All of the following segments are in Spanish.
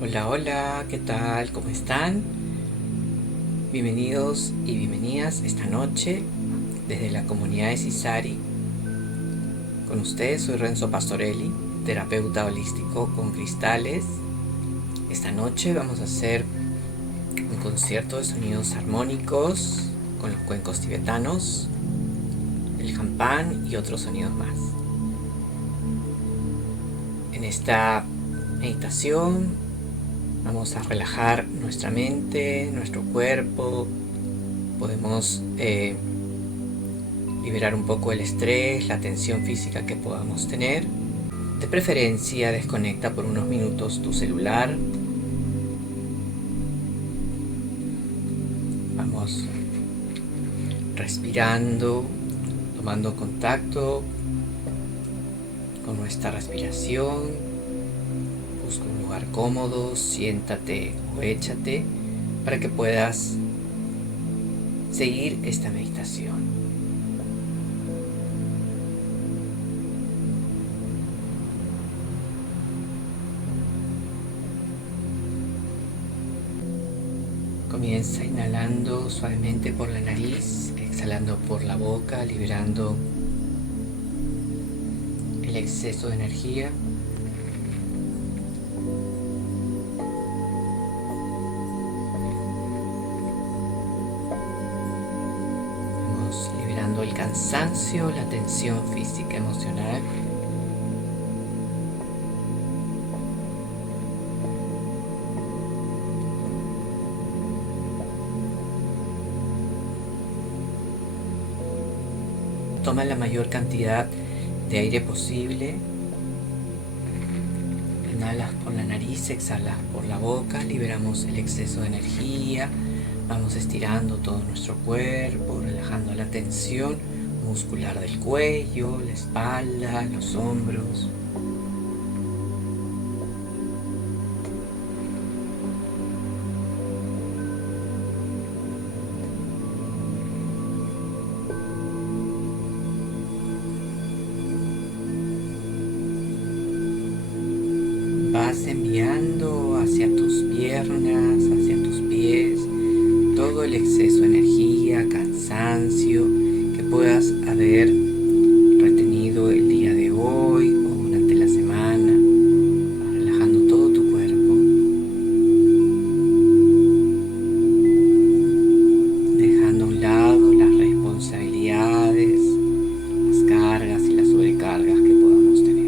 Hola, hola, ¿qué tal? ¿Cómo están? Bienvenidos y bienvenidas esta noche desde la comunidad de Cisari. Con ustedes soy Renzo Pastorelli, terapeuta holístico con cristales. Esta noche vamos a hacer un concierto de sonidos armónicos con los cuencos tibetanos, el jampan y otros sonidos más. En esta meditación vamos a relajar nuestra mente, nuestro cuerpo. Podemos liberar un poco el estrés, la tensión física que podamos tener. De preferencia, desconecta por unos minutos tu celular. Vamos respirando, tomando contacto con nuestra respiración. Busca un lugar cómodo, siéntate o échate para que puedas seguir esta meditación. Comienza inhalando suavemente por la nariz, exhalando por la boca, liberando el exceso de energía. Vamos liberando el cansancio, la tensión física, emocional. Toma la mayor cantidad de aire posible. Inhalas por la nariz, exhalas por la boca, liberamos el exceso de energía. Vamos estirando todo nuestro cuerpo, relajando la tensión muscular del cuello, la espalda, los hombros. Vas enviando hacia tus piernas, hacia tus pies, todo el exceso de energía, cansancio que puedas haber retenido el día de hoy o durante la semana, relajando todo tu cuerpo, dejando a un lado las responsabilidades, las cargas y las sobrecargas que podamos tener.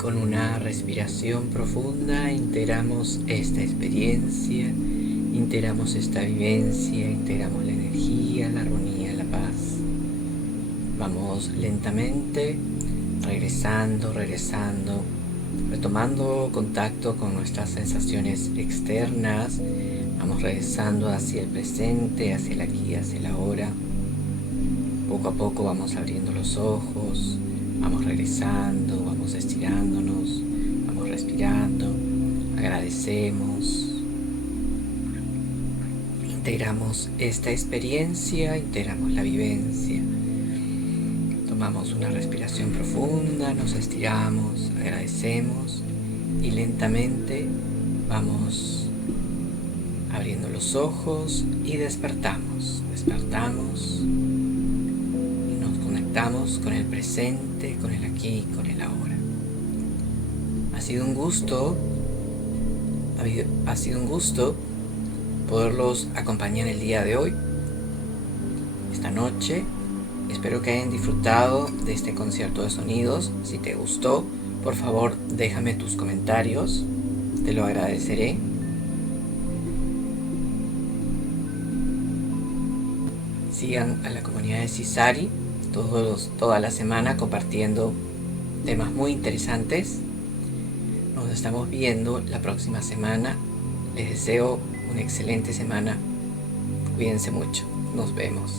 Con una respiración profunda integramos esta experiencia, integramos esta vivencia, integramos la energía, la armonía, la paz. Vamos lentamente regresando, retomando contacto con nuestras sensaciones externas. Vamos regresando hacia el presente, hacia el aquí, hacia el ahora. Poco a poco vamos abriendo los ojos. Vamos regresando, vamos estirándonos, vamos respirando, agradecemos, integramos esta experiencia, integramos la vivencia. Tomamos una respiración profunda, nos estiramos, agradecemos y lentamente vamos abriendo los ojos y despertamos. Conectamos con el presente, con el aquí, con el ahora. Ha sido un gusto poderlos acompañar el día de hoy, esta noche. Espero que hayan disfrutado de este concierto de sonidos. Si te gustó, por favor déjame tus comentarios, te lo agradeceré. Sigan a la comunidad de Cisari toda la semana compartiendo temas muy interesantes. Nos estamos viendo la próxima semana. Les deseo una excelente semana. Cuídense mucho. Nos vemos.